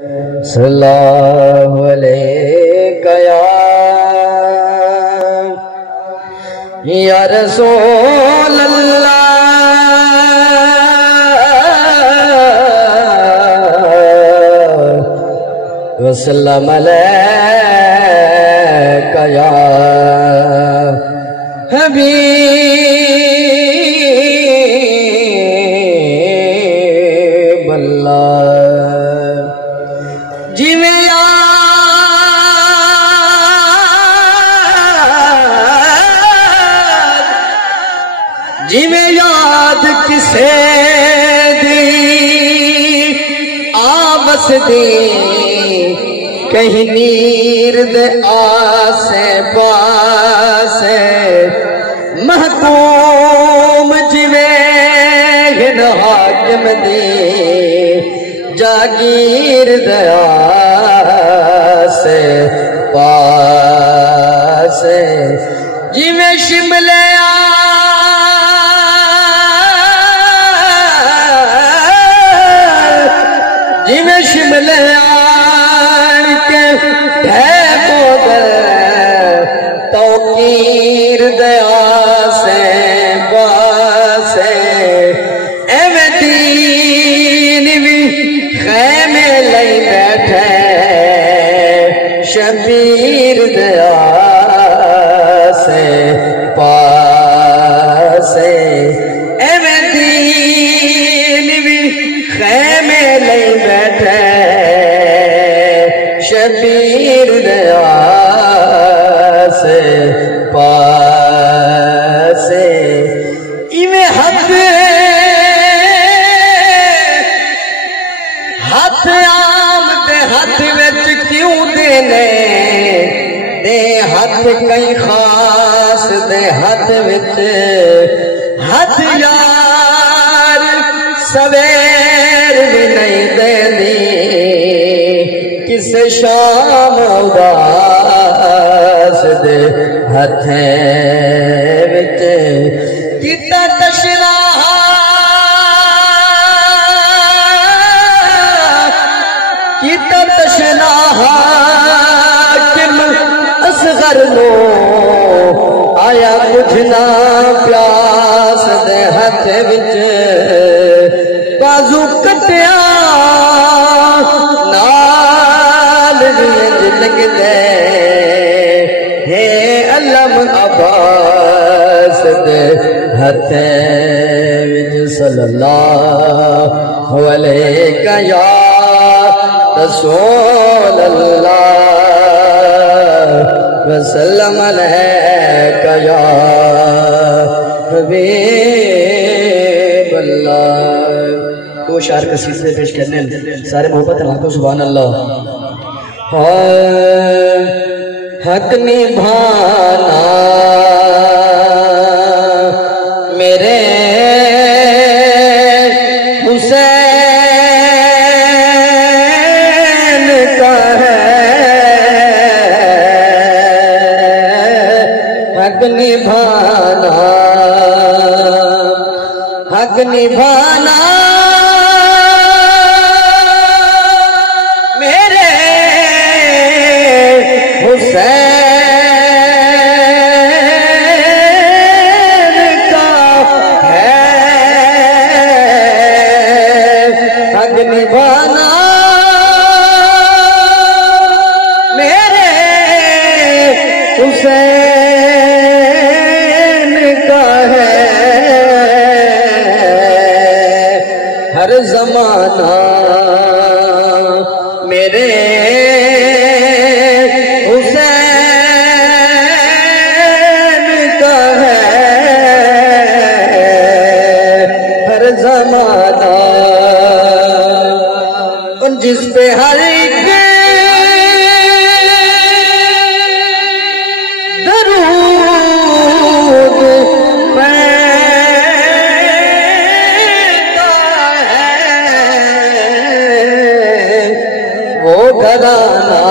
सल्लल्लाहु अलैका या रसूल अल्लाह वसल्लम अलैका या हबीब अल्लाह। जिमें याद किसे दी आबस दी कहीं नीर दे आसे पासे महकूम जिमें हाकिम दी जागीर दया से पासे जिमें शिमले जिमें शिमले आन के तौकीर दया से बासे एवं दीन भी खैमे लई बैठे शबीर दया से पासे एवं दीन भी खैमे लई बैठे शबीर दया से पासे इवें हथ आम दे हथ विच क्यों देने दे हथ कई खास दे हथ विच हथ यार सवेर भी नहीं देंदी किसे शाम उदास दे हथें विच किता तशना हाकिम असगर लो आया कुछ ना प्यास दे हथ विच बाजू कटिया नाल लगदे हे अलम अब्बास दे हथें विच सल्लल्लाहु अलैका या रसूल अल्लाह वसल्लम अलैका या हबीब अल्लाह। दो शार कसीदे पेश करने सारे मोहब्बत लाखो सुभान अल्लाह। हक निभाना मेरे हुसैन का है हक निभाना हक निभाना मेरे हुसैन का है हक निभाना मेरे हुसैन का है हर जमाना मेरे हुसैन का है हर जमाना और जिस पे हर एक दरूद पैदा है वो घराना